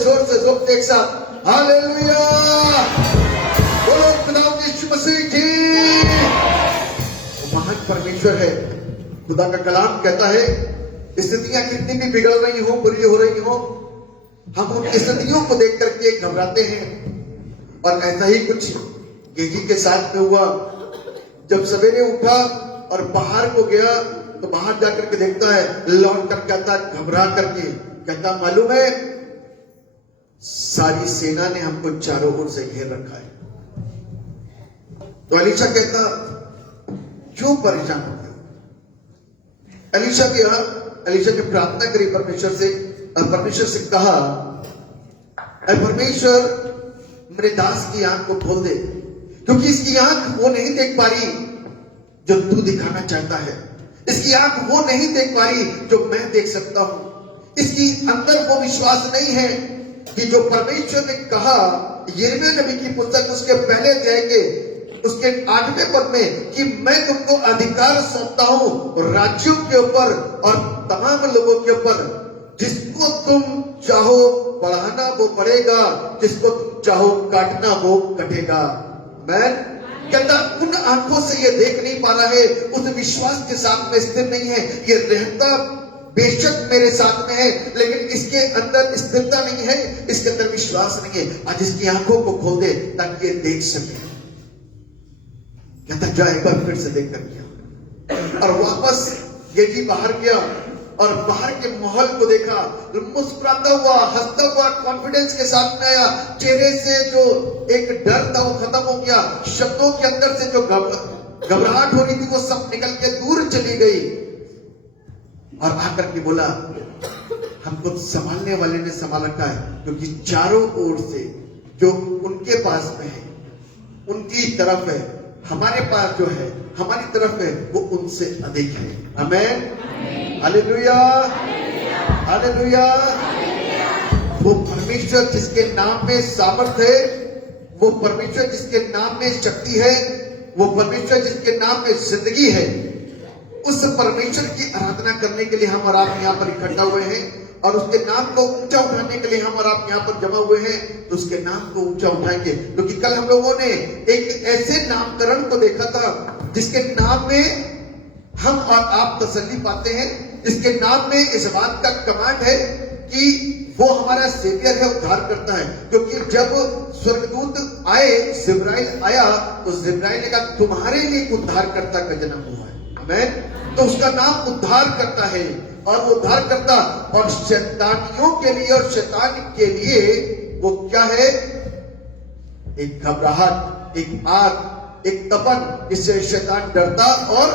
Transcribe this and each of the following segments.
जोर से एक साथ हालेलुया। बोलो खुदा यीशु मसीह की। वो महान परमेश्वर है। खुदा का कलाम कहता है स्थितियां कितनी भी बिगड़ रही हो, बुरी हो रही हो, हम उन स्थितियों को देख करके घबराते हैं। और ऐसा ही कुछ गेजी के साथ में हुआ। जब सवेरे उठा और बाहर को गया तो बाहर जाकर के देखता है, लौट कर कहता घबरा करके कहता मालूम है सारी सेना ने हमको चारों ओर से घेर रखा है। तो एलीशा कहता क्यों परेशान होता है? एलीशा ने प्रार्थना करी परमेश्वर से और परमेश्वर से कहा परमेश्वर मेरे दास की आंख को खोल दे, क्योंकि इसकी आंख वो नहीं देख पा रही जो तू दिखाना चाहता है। इसकी आंख वो नहीं देख पा रही जो मैं देख सकता हूं। इसकी अंदर वो विश्वास नहीं है कि जो परमेश्वर ने कहा यिर्मयाह नबी की पुस्तक उसके पहले अध्याय के उसके 8वें पद में कि मैं तुमको अधिकार सौंपता हूं राज्यों के ऊपर और तमाम लोगों के ऊपर, जिसको तुम चाहो बढ़ाना वो बढ़ेगा, जिसको तुम चाहो काटना वो कटेगा। मैं कहता उन आंखों से ये देख नहीं पा रहा है, उस विश्वास के साथ में स्थिर नहीं है। ये रहता बेशक मेरे साथ में है लेकिन इसके अंदर स्थिरता नहीं है, इसके अंदर विश्वास नहीं है। आज इसकी आंखों को खोल दे ताकि ये देख सके। कहता जा एक बार फिर से देख कर गया और वापस गेजी बाहर गया और बाहर के माहौल को देखा, मुस्कुराता हुआ हंसता हुआ कॉन्फिडेंस के साथ में आया। चेहरे से जो एक डर था वो खत्म हो गया। शब्दों के अंदर से जो घबराहट हो रही थी वो सब निकल के दूर चली गई और आकर के बोला हमको संभालने वाले ने संभाल रखा है, क्योंकि चारों ओर से जो उनके पास में है उनकी तरफ है, हमारे पास जो है हमारी तरफ है वो उनसे अधिक है। आमीन, हालेलुया, हालेलुया। वो परमेश्वर जिसके नाम में सामर्थ है, वो परमेश्वर जिसके नाम में शक्ति है, वो परमेश्वर जिसके नाम में जिंदगी है, उस परमेश्वर की आराधना करने के लिए हम और आप यहाँ पर इकट्ठा हुए हैं और उसके नाम को ऊंचा उठाने के लिए हम और आप यहाँ पर जमा हुए हैं। तो उसके नाम को ऊंचा उठाएंगे, क्योंकि कल हम लोगों ने एक ऐसे नामकरण को देखा था जिसके नाम में हम और आप तसल्ली पाते हैं, जिसके नाम में इस बात का कमांड है कि वो हमारा सेवियर है, उद्धार करता है। क्योंकि जब स्वर्गदूत आए, जिब्राइल आया तो जिब्राइल ने कहा तुम्हारे लिए उद्धारकर्ता का जन्म हुआ है। आमीन। तो उसका नाम उद्धार करता है और वो उद्धार करता और शैतानियों के लिए और शैतान के लिए वो क्या है? एक घबराहट, एक आग, एक तपन, जिससे शैतान डरता और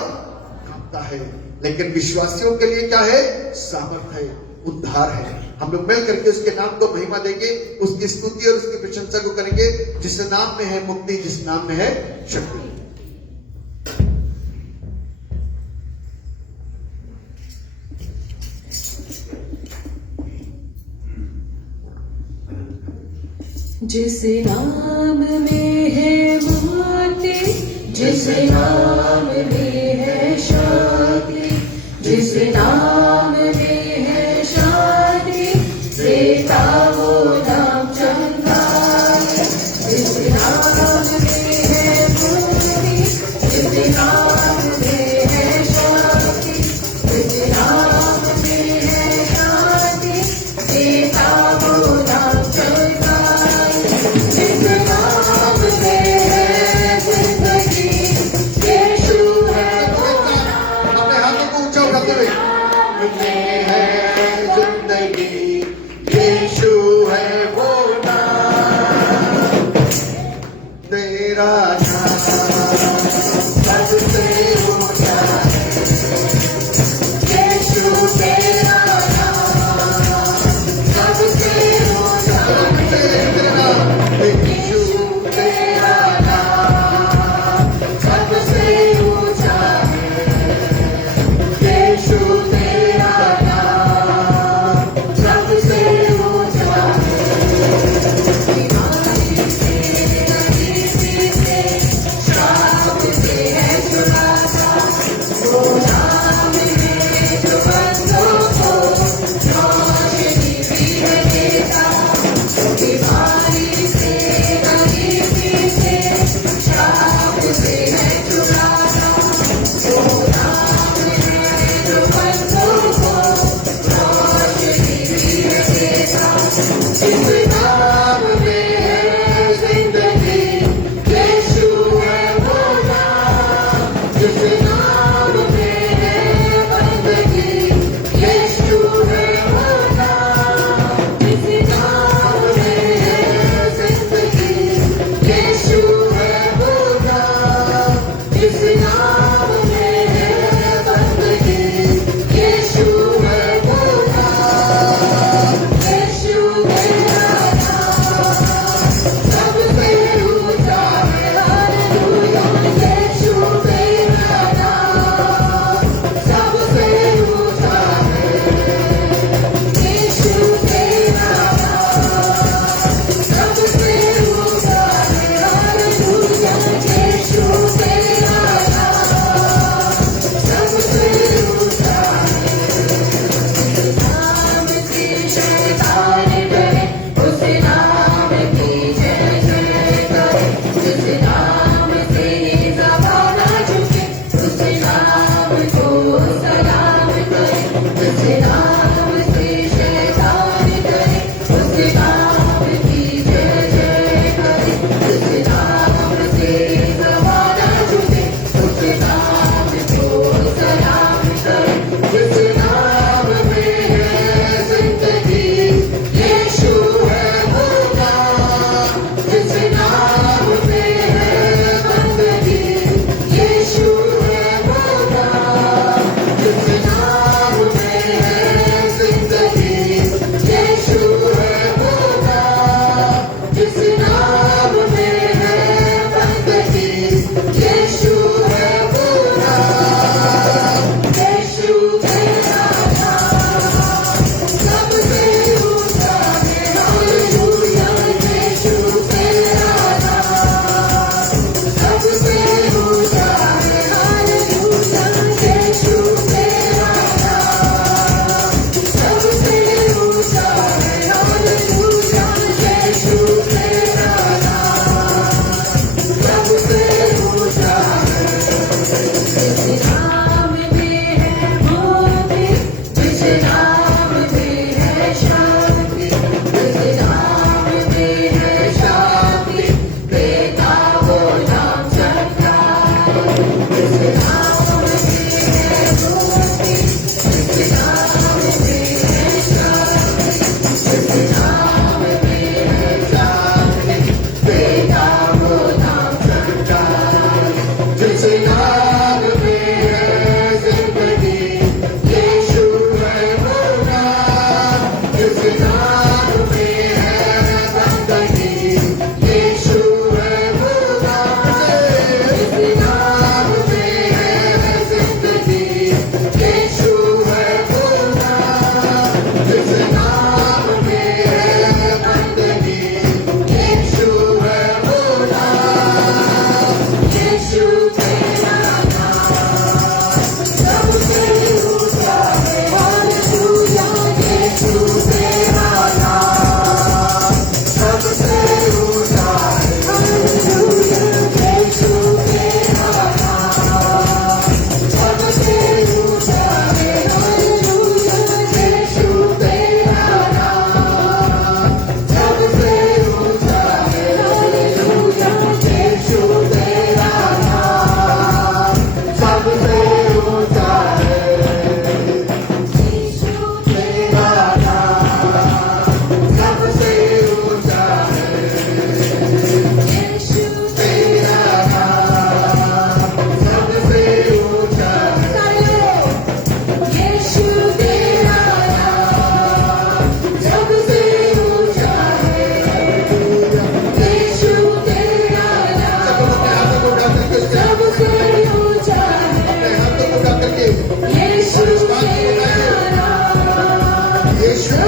कांपता है। लेकिन विश्वासियों के लिए क्या है? सामर्थ है, उद्धार है। हम लोग मिल करके उसके नाम को महिमा देंगे, उसकी स्तुति और उसकी प्रशंसा को करेंगे, जिस नाम में है मुक्ति, जिस नाम में है शक्ति। जिस नाम में है मुक्ति, जिस नाम में है शांति, जिस नाम में है शांति, देता वो नाम चमत्कार। जिस नाम में है मुक्ति, जिस नाम में है शांति, जिस नाम में है शांति, देता वो नाम चमत्कार। जिंदगी यीशु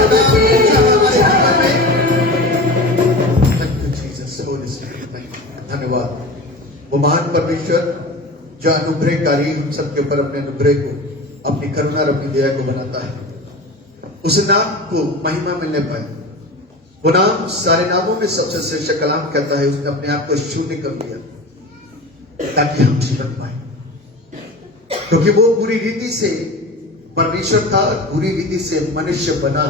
नाम सबसे ऊंचा है हमारे ऊंचा जीवन में। है। Thank you, Jesus. Holy Spirit, thank you. धन्यवाद। वो महान परमेश्वर जो अनुग्रहकारी हम सबके ऊपर अपने अनुग्रह को, अपनी करुणा और अपनी दया को बनाता है, उस नाम को महिमा मिलने पाए। वो नाम सारे नामों में सबसे श्रेष्ठ कलाम कहता है, उसने अपने आप को शून्य कर दिया ताकि हम जीवन पाए, क्योंकि वो पूरी रीति से परमेश्वर था, पूरी रीति से मनुष्य बना।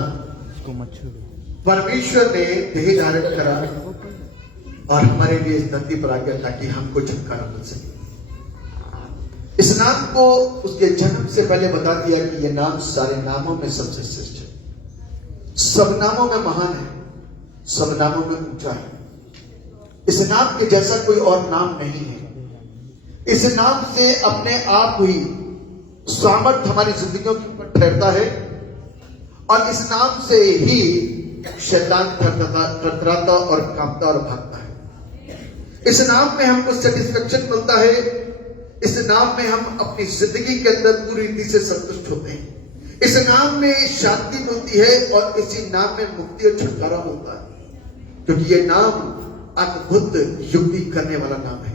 परमेश्वर ने देह धारण करा और हमारे लिए इस धरती पर आ गया ताकि हमको छुटकारा मिल सके। इस नाम को उसके जन्म से पहले बता दिया कि यह नाम सारे नामों में सबसे श्रेष्ठ है, सब नामों में महान है, सब नामों में ऊंचा है। इस नाम के जैसा कोई और नाम नहीं है। इस नाम से अपने आप ही सामर्थ्य हमारी जिंदगियों के ऊपर ठहरता है और इस नाम से ही शैतान थरथराता और कांपता और भागता है। इस नाम में हमको सेटिस्फेक्शन मिलता है। इस नाम में हम अपनी जिंदगी के अंदर पूरी रीति से संतुष्ट होते हैं। इस नाम में शांति मिलती है और इसी नाम में मुक्ति और छुटकारा मिलता है, क्योंकि ये नाम अद्भुत युक्ति करने वाला नाम है।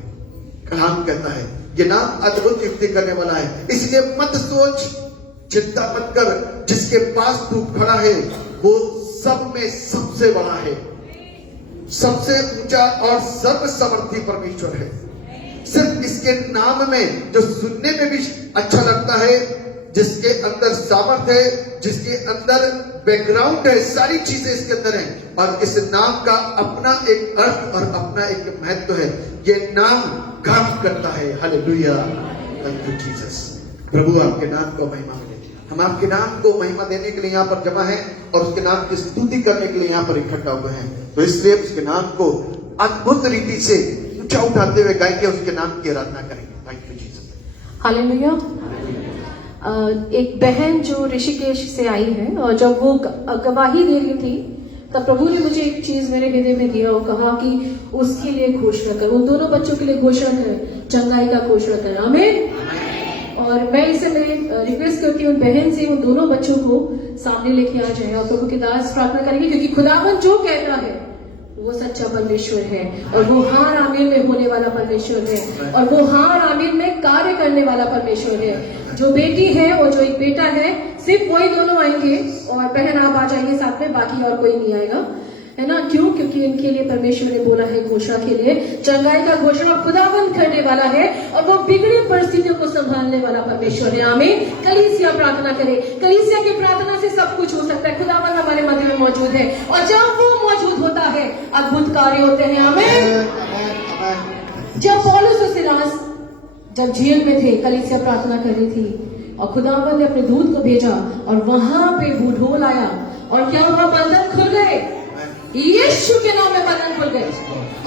कलाम कहता है ये नाम अद्भुत युक्ति करने वाला है। इसलिए मत सोच, चिंता मत कर, जिसके पास तू खड़ा है वो सब में सबसे बड़ा है, सबसे ऊंचा और सर्वसमर्थी परमेश्वर है। सिर्फ इसके नाम में जो सुनने में भी अच्छा लगता है, जिसके अंदर सामर्थ्य है, जिसके अंदर बैकग्राउंड है, सारी चीजें इसके अंदर हैं और इस नाम का अपना एक अर्थ और अपना एक महत्व है। ये नाम काम करता है। Hallelujah, thank you Jesus. प्रभु आपके नाम को महिमा मिले। हम आपके नाम को महिमा देने के लिए यहाँ पर जमा हैं और उसके नाम की स्तुति करने के लिए यहाँ पर इकट्ठा हुए हैं, तो इसलिए उसके नाम को अद्भुत रीति से ऊंचा उठाते हुए गाएंगे, उसके नाम की आराधना करेंगे। Thank you Jesus. हालेलुया। एक बहन जो ऋषिकेश से आई है और जब वो गवाही दे रही थी तब प्रभु ने मुझे एक चीज मेरे हृदय में दिया। वो कहा कि उसके लिए घोषणा कर, उन दोनों बच्चों के लिए घोषणा कर, चंगाई का घोषणा कर। आमीन। और मैं इसे मेरी रिक्वेस्ट करती हूँ उन बहन से उन दोनों बच्चों को सामने लेके आ जाए और प्रभु के दास प्रार्थना करेंगे, क्योंकि खुदावन जो कहता है वो सच्चा परमेश्वर है और वो हार आमीन में होने वाला परमेश्वर है और वो हार आमीन में कार्य करने वाला परमेश्वर है। जो बेटी है और जो एक बेटा है, सिर्फ वही दोनों आएंगे और बहन आप आ जाएंगे साथ में, बाकी और कोई नहीं आएगा, है ना। क्यों? क्योंकि इनके लिए परमेश्वर ने बोला है घोषणा के लिए, चंगाई का घोषणा खुदावन करने वाला है और वो बिगड़ी परिस्थितियों को संभालने वाला परमेश्वर है। आमीन। कलीसिया प्रार्थना करे। कलीसिया की प्रार्थना से सब कुछ हो सकता है। खुदावन हमारे मध्य में मौजूद है और जब वो मौजूद होता है अद्भुत कार्य होते हैं। आमीन। जब पौलुस और सिलास जब जेल में थे, कलीसिया प्रार्थना कर रही थी और खुदावन ने अपने दूत को भेजा और वहां पे ढोल आया और क्या हुआ? बंधन खुल गए। यीशु के नाम में बंधन खुल गए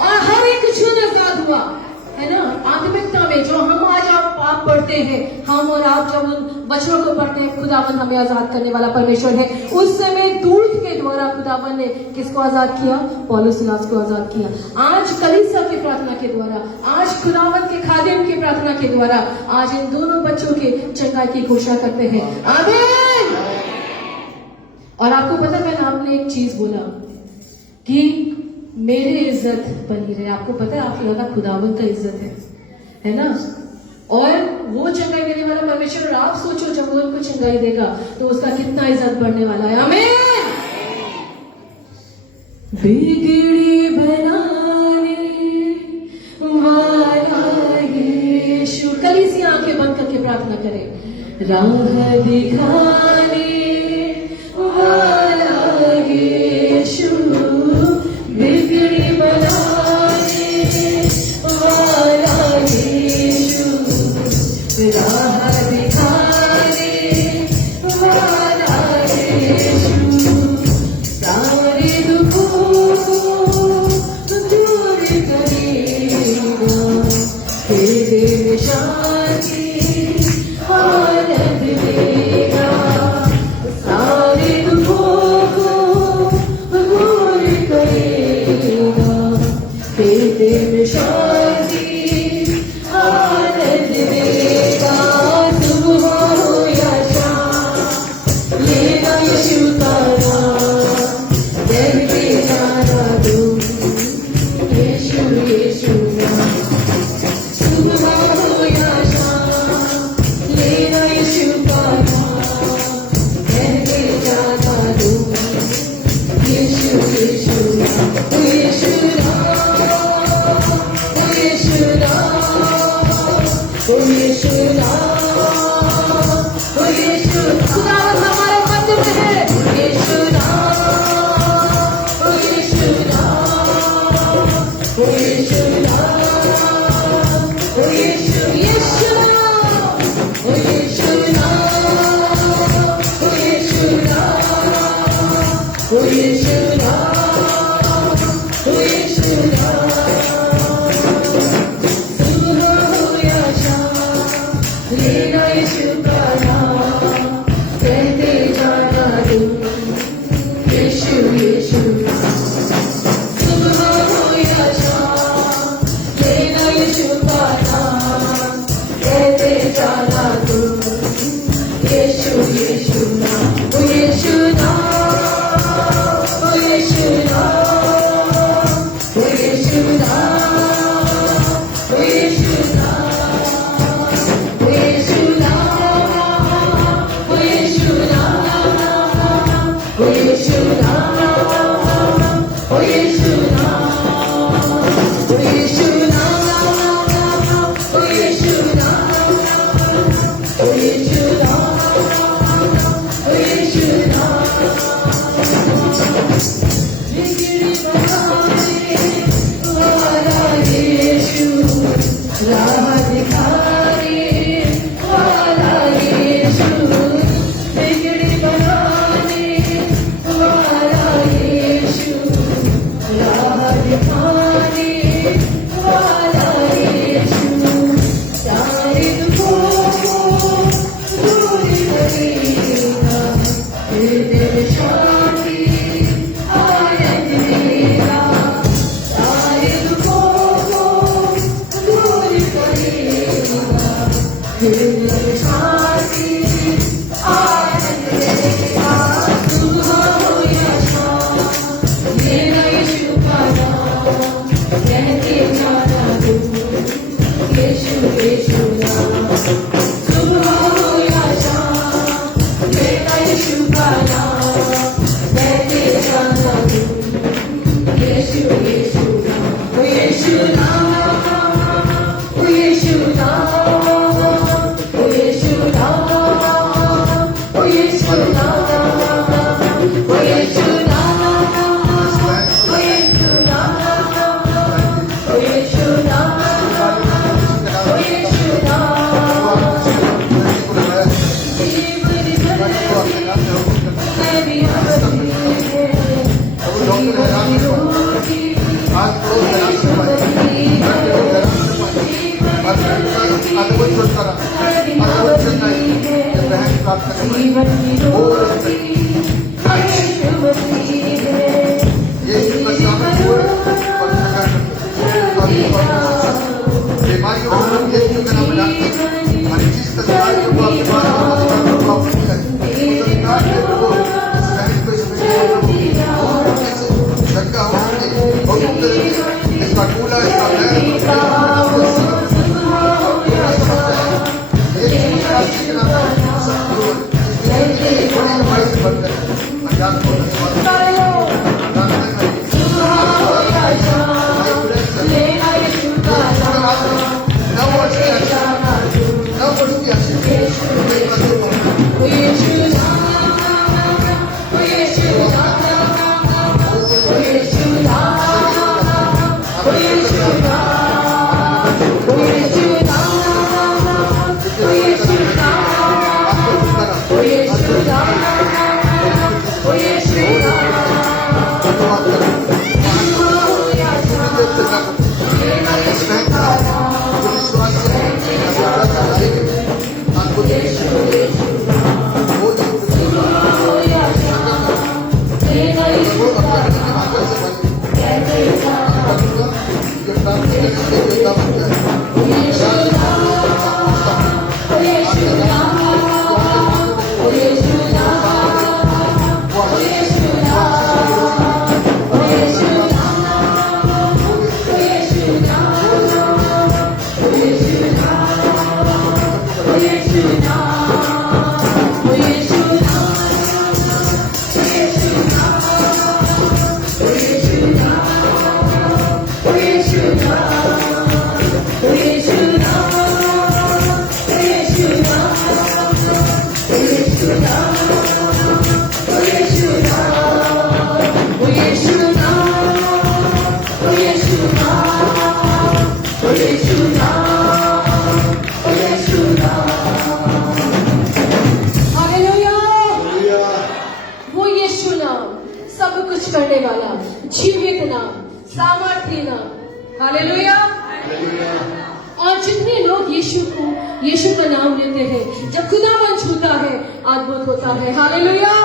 और हर एक छून आजाद हुआ, है ना। आत्मिकता में जो हम आज आप पढ़ते हैं, हम और आप जब उन वचनों को पढ़ते हैं, खुदावन हमें आजाद करने वाला परमेश्वर है। उस समय दूत के द्वारा खुदावन ने किसको आजाद किया? पौलुस सिलास को आजाद किया। आज कलीसिया की प्रार्थना के द्वारा, आज खुदावन के खादिम की प्रार्थना के द्वारा आज इन दोनों बच्चों के चंगाई की घोषणा करते हैं। आमीन। और आपको पता, मैंने आपने एक चीज बोला कि मेरे इज्जत बनी रहे। आपको पता है आपसे ज्यादा खुदावन का इज्जत है ना। और वो चंगाई देने वाला परमेश्वर, आप सोचो जब वो उनको चंगाई देगा तो उसका कितना इज्जत बढ़ने वाला है। आमीन। बिगड़ी बनाने वाला यीशु। कलीसिया आंखें बंद करके प्रार्थना करें। राह दिखाने वाला यीशु, बिगड़ी बनाने वाला यीशु, राह दिखाने वाला यीशु, सारे दुखों को दूर करेगा, तेरे शांति आनंद देगा। ओ यीशु नाम, ओ यीशु नाम, सुबह हो या शाम, लेना यीशु का नाम, कहते जाना तुम, यीशु यीशु नाम। सुबह हो या शाम, लेना यीशु का नाम, कहते जाना तुम, यीशु यीशु नाम, ओ यीशु नाम, ओ यीशु नाम, ओ यीशु नाम, ओ यीशु नाम, ओ यीशु नाम, ओ यीशु नाम, ओ यीशु नाम, ओ यीशु नाम, ओ यीशु नाम, ओ यीशु नाम, ओ यीशु नाम, ओ यीशु नाम। बिगड़ी बनाने वाला यीशु, राह दिखाने वाला यीशु, बिगड़ी बनाने वाला यीशु, राह दिखाने वाला यीशु, सारे दुखों को दूर करेगा, हृदय में शांति आनंद देगा, सारे दुखों को दूर करेगा, हृदय में शांति आनंद देगा। सुबह हो या शाम, लेना यीशु का नाम, कहते जाना तुम, यीशु यीशु नाम। सुबह हो या शाम, लेना यीशु का नाम, कहते जाना तुम, यीशु यीशु नाम। ओ यीशु नाम, ओ यीशु नाम, ओ यीशु नाम, ओ यीशु नाम, ओ यीशु नाम, ओ यीशु नाम, ओ यीशु नाम, ओ यीशु नाम। जीवन मैं भी अवधि है, जीवन की रोटी यीशु बदली है, जीवन की रोटी यीशु बदली है, बीमारियों को हम यीशु का नाम डालते हैं। हर चीज का सवाल को आप बीमार को सरकार के लोगों शहर को शंका होगी बहुत इसका कूला इसका Yes, कुछ करने वाला जीवित नाम, सामर्थी नाम। हालेलुया। और जितने लोग यीशु का नाम लेते हैं, जब खुदावन छूता है, अद्भुत होता है। हालेलुया।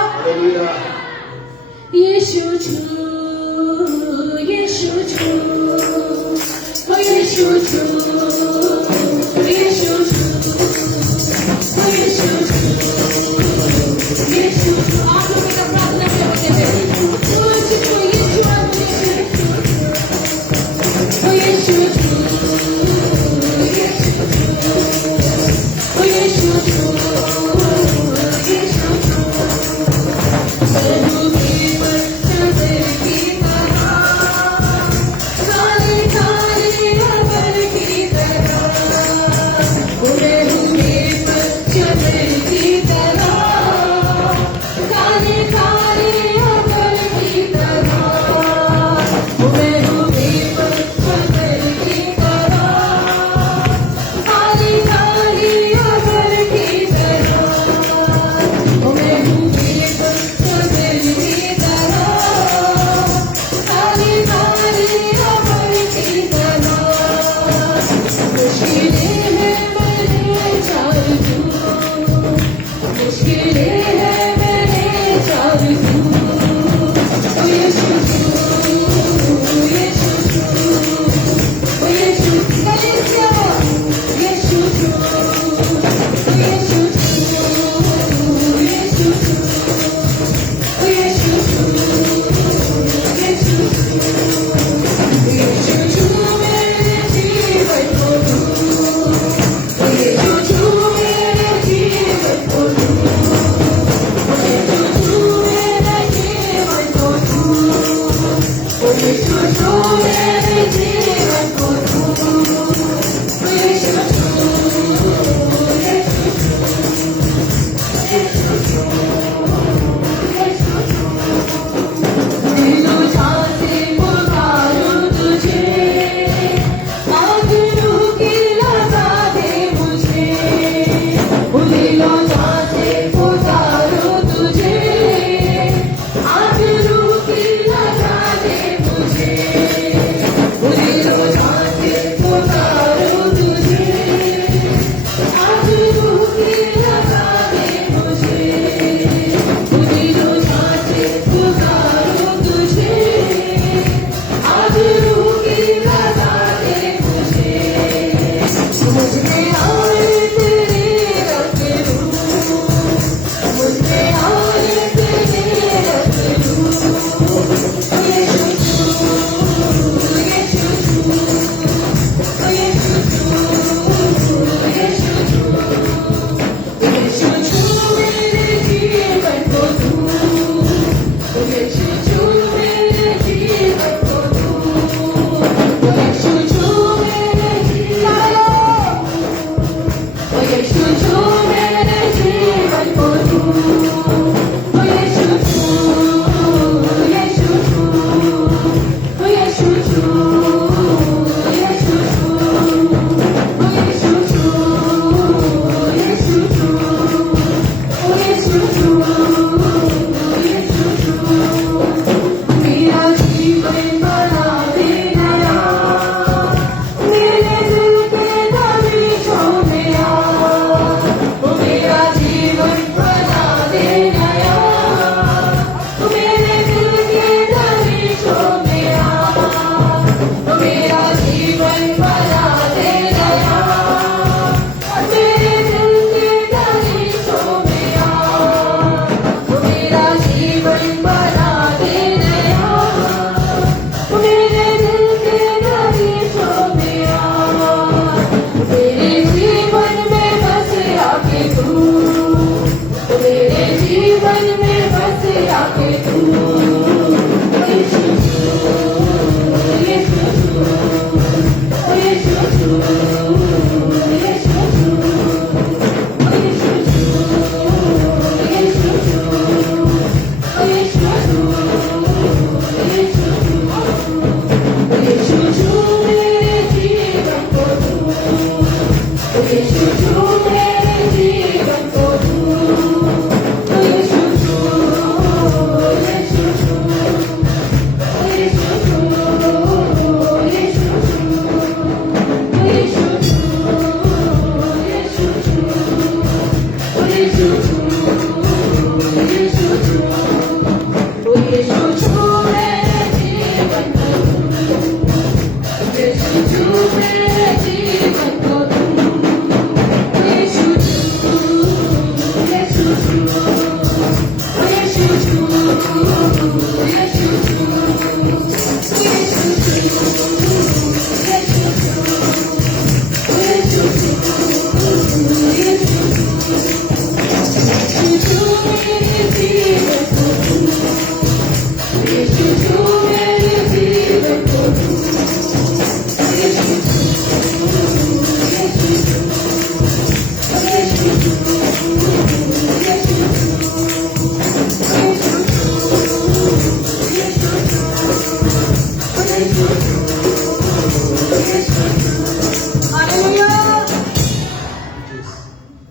यीशु छू, यीशु छू, ओ यीशु छू, यीशु छू, ओ यीशु छू, यीशु छू। आप लोग मेरा प्रार्थना में होते हैं, ओ यीशु छू, यीशु छू, ओ यीशु छू, ओ यीशु छू, यीशु छू। प्रभु केवल नजर की तरह, काले काले अमर की तरह,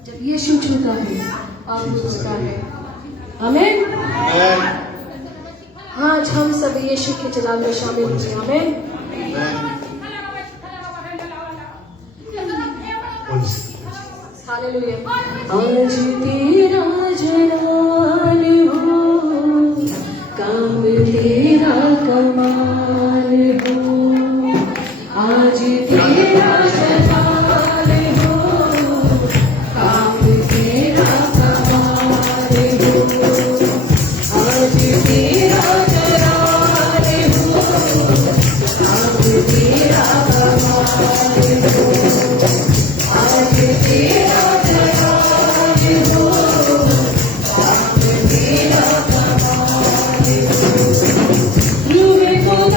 जब यीशु छूता है आप छूता है। आमीन। आज हम सब यीशु के जलाल में शामिल होंगे। आमीन। हालेलुया। आज तेरा जलाल हो, काम तेरा कमाल हो। आज तेरा जलाल हो, काम तेरा कमाल हो। आज तेरा जलाल हो, काम तेरा कमाल हो। आज तेरा जलाल हो, काम तेरा कमाल हो। रूहे को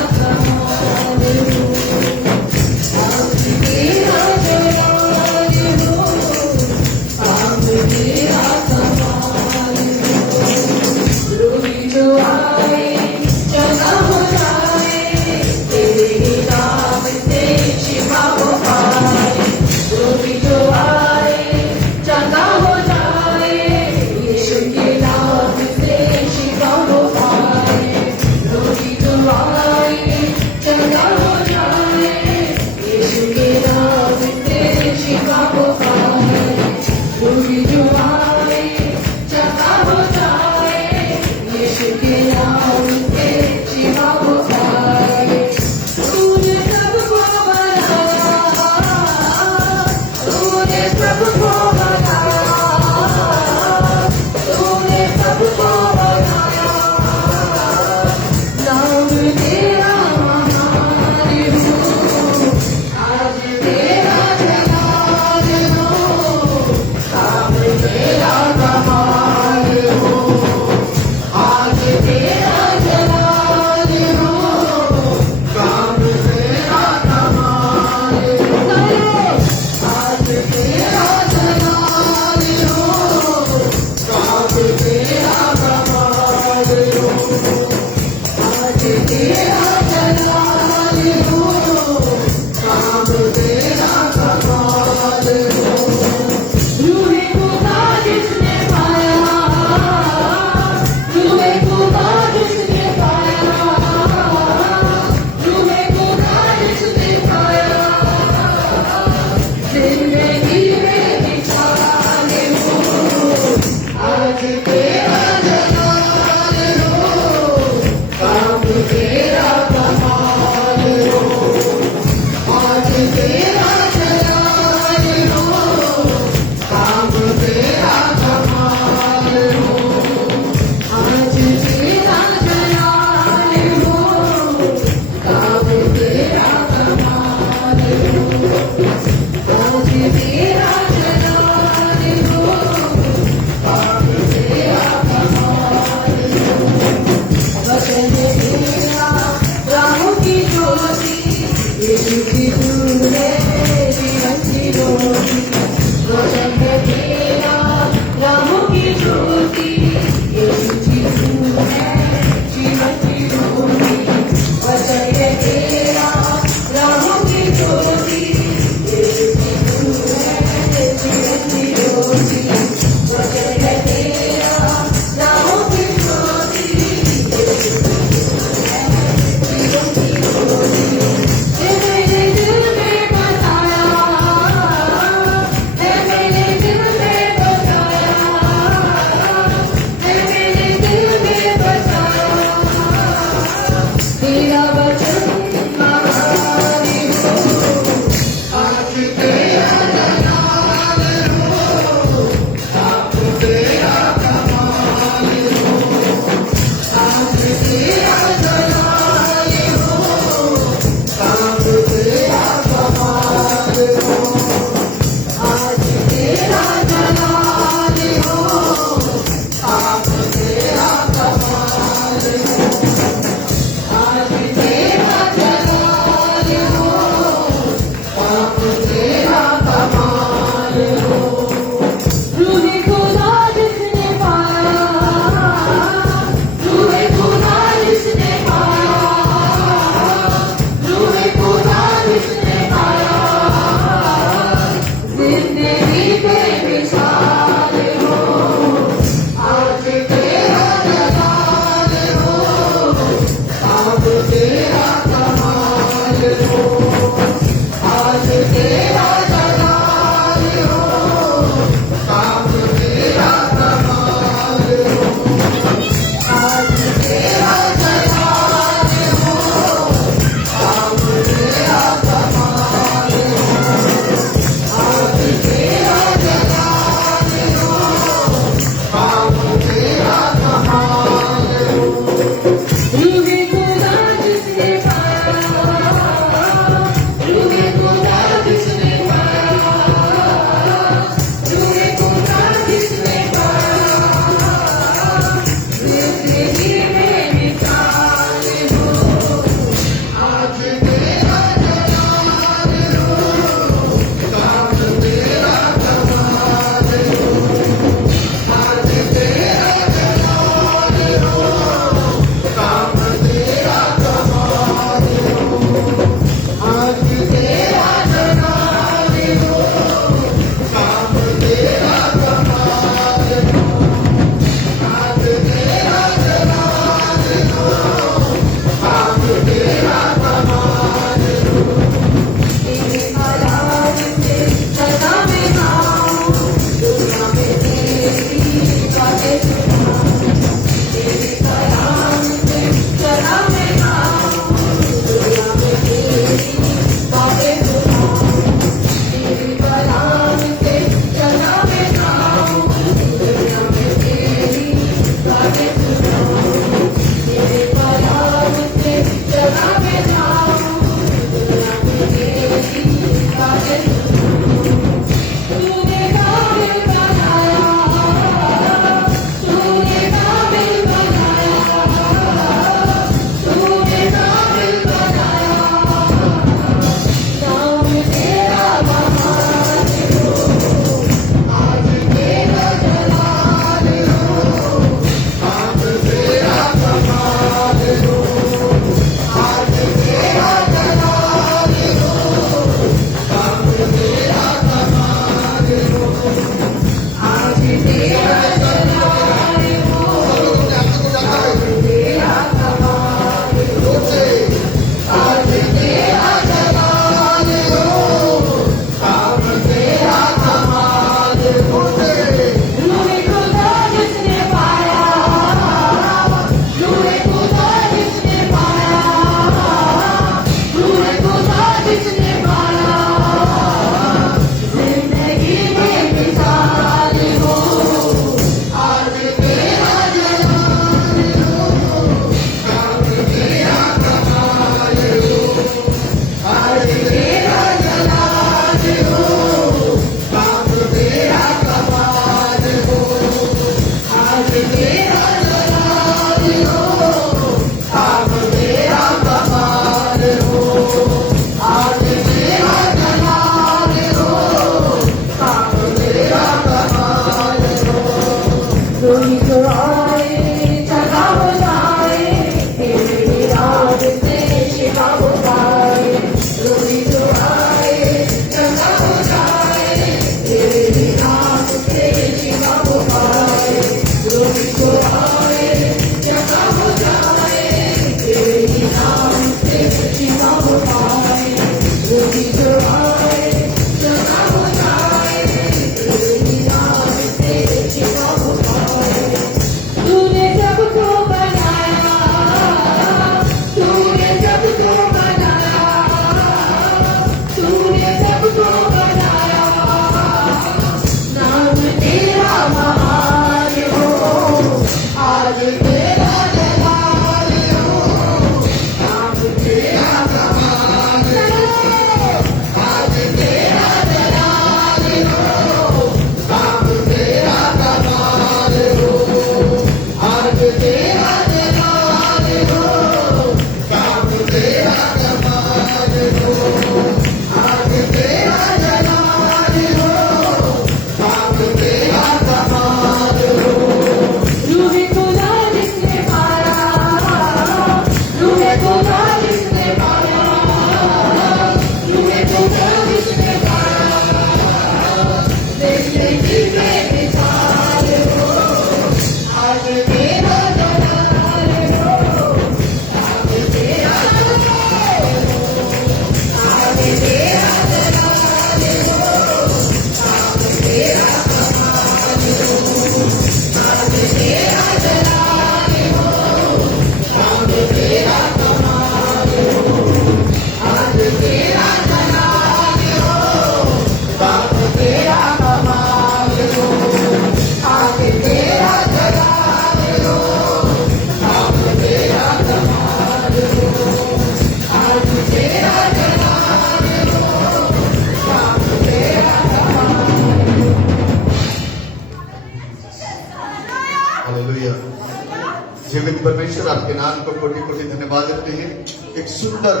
जीवित परमेश्वर आपके नाम को कोटि कोटि धन्यवाद देते हैं एक सुंदर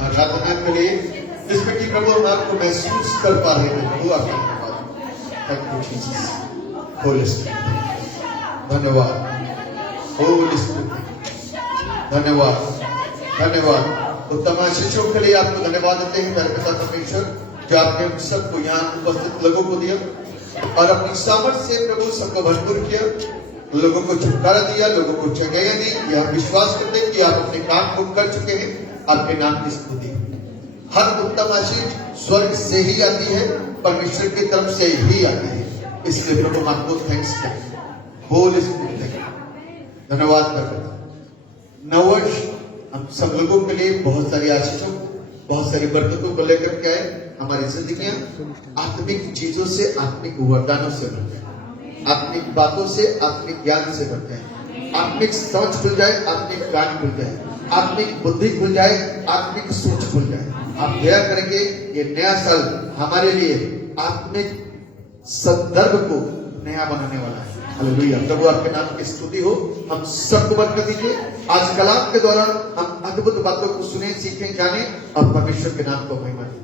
आराधना के लिए जिसमें कि प्रभु हम आपको महसूस कर पा रहे हैं। वो आपका धन्यवाद। Thank you Jesus. Holi spirit धन्यवाद। होली स्पिरिट धन्यवाद धन्यवाद। उत्तम आशीषों के लिए आपको धन्यवाद देते हैं प्यारे पिता परमेश्वर जो आपने हम सबको यहाँ उपस्थित लोगों को दिया और अपनी सामर्थ्य से प्रभु सबको भरपूर किया, लोगों को छुटकारा दिया, लोगों को जगह दी। यह विश्वास करते हैं कि आप अपने काम को कर चुके हैं। आपके नाम की स्तुति। हर उत्तम आशीष स्वर्ग से ही आती है, परमेश्वर की तरफ से ही आती है। इसलिए प्रभु हम आपको थैंक्स करते हैं। होली स्पिरिट धन्यवाद करते हैं। नववर्ष हम सब लोगों के लिए बहुत सारी आशीषों बहुत सारी बरकतों को लेकर के आए। हमारी जिंदगियां आत्मिक चीजों से आत्मिक वरदानों से भरते हैं, आत्मिक बातों से आत्मिक ज्ञान से भरते हैं। आत्मिक समझ खुल जाए, आत्मिक ज्ञान खुल जाए, आत्मिक बुद्धि खुल जाए, आत्मिक सोच खुल जाए। आप दया करेंगे ये नया साल हमारे लिए आत्मिक संदर्भ को नया बनाने वाला है। हालेलुया। प्रभु आपके नाम की स्तुति हो। हम सबको बरकत दीजिए। आज कलाम के दौरान हम अद्भुत बातों को सुने, सीखें, जाने और परमेश्वर के नाम को महिमा दें।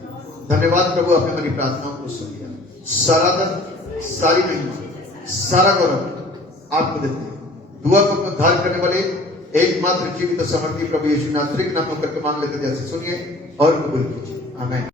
धन्यवाद प्रभु, आपने हमारी प्रार्थनाओं को सुन लिया। सारा धन, सारी महिमा, सारा गौरव आपको देते हैं। दुआ को उद्धार करने वाले एकमात्र जीवित समर्थी प्रभु यीशु नासरी के नाम में करके मांग लेते जैसे सुनिए और कबूल कीजिए। आमीन।